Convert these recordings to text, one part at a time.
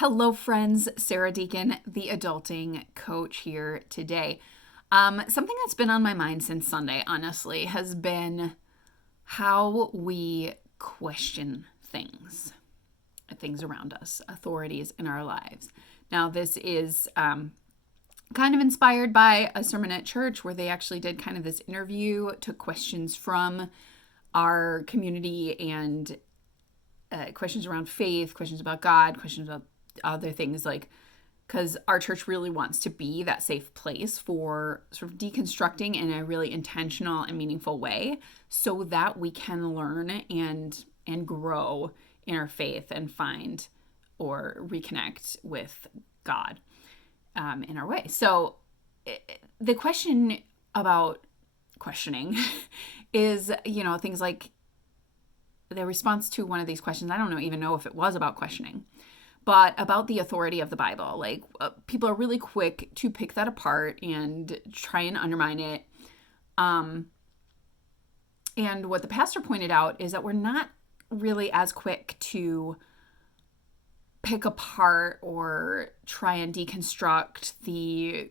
Hello, friends. Sarah Deacon, the adulting coach, here today. Something that's been on my mind since Sunday, honestly, has been how we question things around us, authorities in our lives. Now, this is kind of inspired by a sermon at church where they actually did kind of this interview, took questions from our community and questions around faith, questions about God, questions about other things, like, because our church really wants to be that safe place for sort of deconstructing in a really intentional and meaningful way so that we can learn and grow in our faith and find or reconnect with God in our way. So the question about questioning is, things like the response to one of these questions. I don't even know if it was about questioning, but about the authority of the Bible. Like, people are really quick to pick that apart and try and undermine it. And what the pastor pointed out is that we're not really as quick to pick apart or try and deconstruct the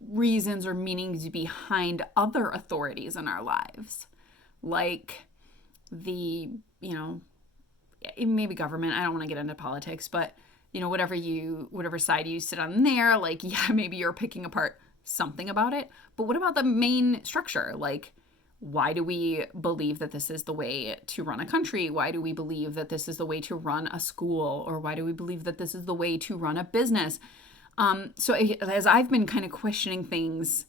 reasons or meanings behind other authorities in our lives, like the, maybe government. I don't want to get into politics, but whatever side you sit on there, like, yeah, maybe you're picking apart something about it. But what about the main structure? Like, why do we believe that this is the way to run a country? Why do we believe that this is the way to run a school? Or why do we believe that this is the way to run a business? So as I've been kind of questioning things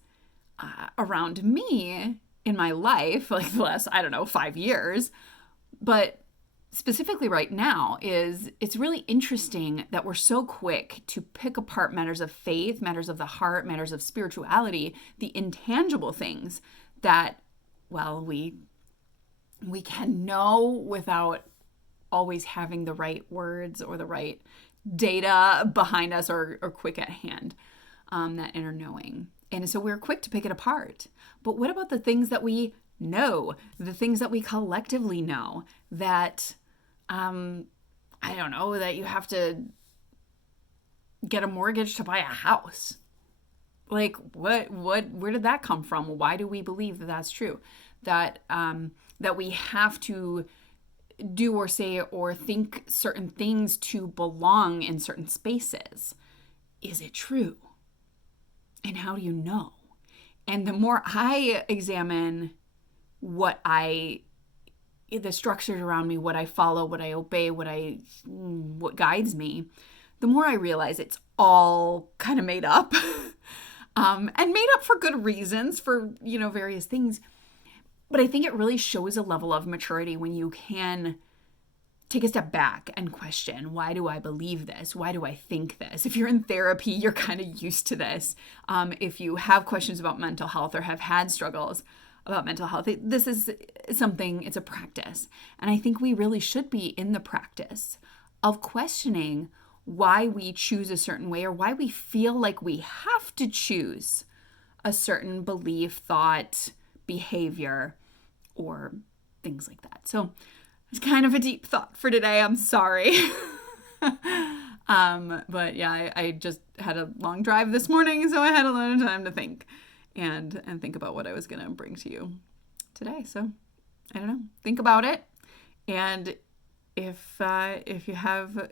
around me in my life, like the last, 5 years, but specifically right now, it's really interesting that we're so quick to pick apart matters of faith, matters of the heart, matters of spirituality, the intangible things that, well, we can know without always having the right words or the right data behind us or quick at hand, that inner knowing. And so we're quick to pick it apart. But what about the things that we know, the things that we collectively know, that that you have to get a mortgage to buy a house? Like, where did that come from? Why do we believe that that's true? That we have to do or say or think certain things to belong in certain spaces. Is it true? And how do you know? And the more I examine the structures around me, what I follow, what I obey, what guides me, the more I realize it's all kind of made up, and made up for good reasons, for, various things. But I think it really shows a level of maturity when you can take a step back and question, why do I believe this? Why do I think this? If you're in therapy, you're kind of used to this. If you have questions about mental health or have had struggles about mental health, this is something, it's a practice. And I think we really should be in the practice of questioning why we choose a certain way or why we feel like we have to choose a certain belief, thought, behavior, or things like that. So it's kind of a deep thought for today. I'm sorry. But yeah, I just had a long drive this morning, so I had a lot of time to think and think about what I was going to bring to you today. So I don't know. Think about it. And if you have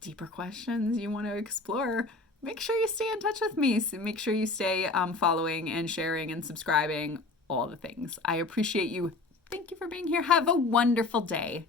deeper questions you want to explore, make sure you stay in touch with me. So make sure you stay following and sharing and subscribing, all the things. I appreciate you. Thank you for being here. Have a wonderful day.